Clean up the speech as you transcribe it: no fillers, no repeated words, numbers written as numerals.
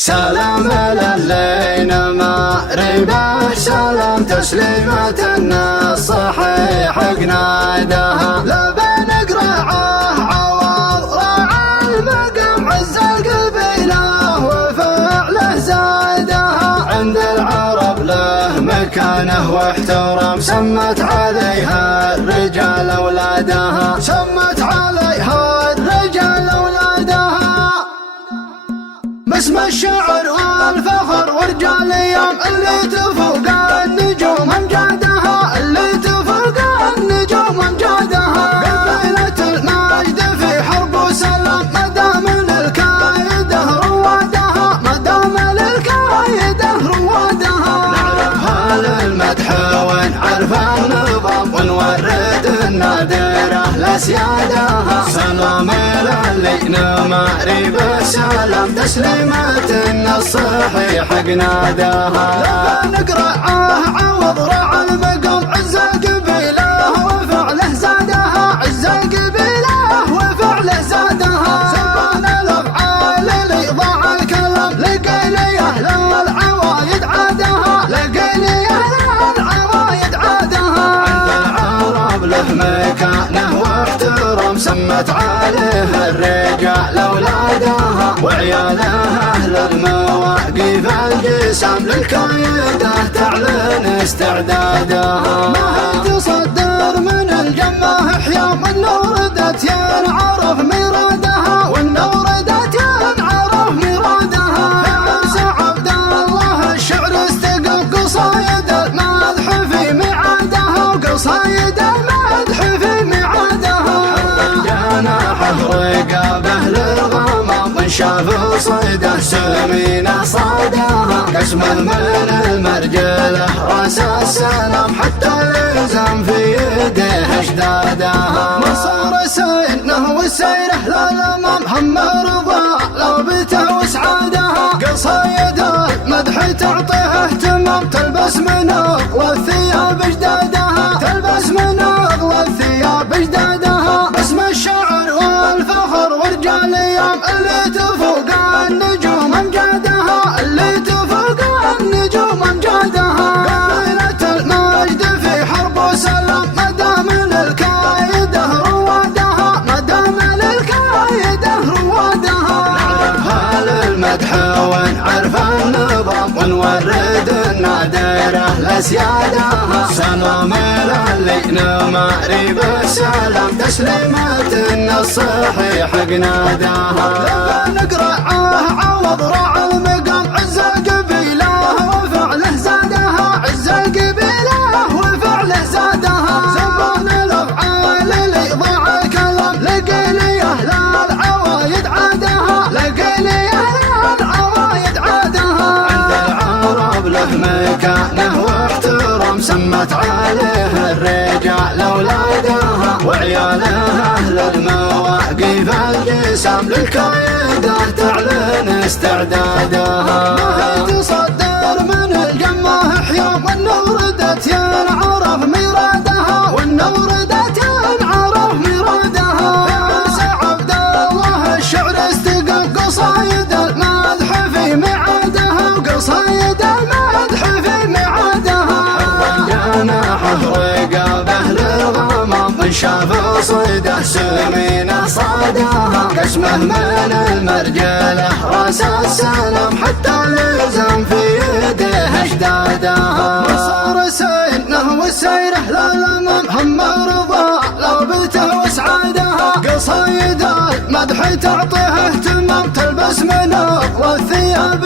سلام للين مأرب السلام تسليمة الصحيح قنادها لبن قرعه عوض راعى المقام عز القبيله وفعله زادها عند العرب له مكانه واحترام سمت عليها الرجال أولادها سمت عليها الرجال أولادها باسم الشعر والفخر ورجال يوم اللي تفوق النجوم امجادها اللي تفوق النجوم امجادها قبيلة المجد في حرب وسلام مدام للكايده روادها مدام للكايده روادها نعرفها للمدح ونعرف النظام ونورد النادرة لسيادها سلام للين مأرب السلام تسليمة الصحيح قنادها لبن قرعه عوض راعى المقام عز القبيله وفعله زادها عز القبيله وفعله زادها زبان الافعال اللي ضاع الكلام لقيني اهل العوايد عادها لقيني اهل العوايد عادها عند العرب له مكانه واحترام سمت عليه الرجال اولادها وعيالها اهل المواقف الجسام للكايده تعلن استعدادها ما تصدر من الجمه حيام النوردت ينعرف مرادها والنوردت ينعرف مرادها عرس عبد الله الشعر استقل قصايد المدح في معادها وقصايد المدح في معادها جناحه رقابه للغمام من شاف صيده سمينه صادها قسمه من المرجله راس السلام حتى يلزم في يده اشدادها مصار سينه والسيره للامام هم رضا لابته وسعادها قصايد المدح تعطيه اهتمام تلبس من اغلى الثياب اجدادها تلبس من اغلى الثياب اجدادها باسم الشعر والفخر ورجال يوم اللي تفوق النجوم امجادها اللي تفوق النجوم امجادها قبيلة المجد في حرب وسلام مدام للكايده روادها مدام للكايده روادها نعرفها للمدح ونعرف النظام ونورد النادرة لسيادها سلام للين مأرب السلام تسليمة الصحيح قنادها لبن قرعه عوض راعى المقام عز القبيله وفعله زادها عز القبيله وفعله زادها زبان الافعال اللي ضاع الكلام لقيني اهل العوايد عادها لقيني اهل العوايد عادها عند العرب له مكانه واحترام سمت عليه الرجال اولادها وعيالها اهل المواقف الجسام للكايده تعلن استعدادها ما تصدر من الجمه حيام والنوردت ينعرف مرادها والنوردت ينعرف مرادها عرس عبد الله الشعر استقل قصايد المدح في معادها وقصايد المدح في معادها جناحه رقابه للغمام من شاف صيده سمينه صادها قسمه من المرجله راس السلام حتى يلزم في يده اشدادها مصار سينه والسيره للامام هم رضا لابته وسعادها قصايد المدح تعطيه اهتمام تلبس من اغلى الثياب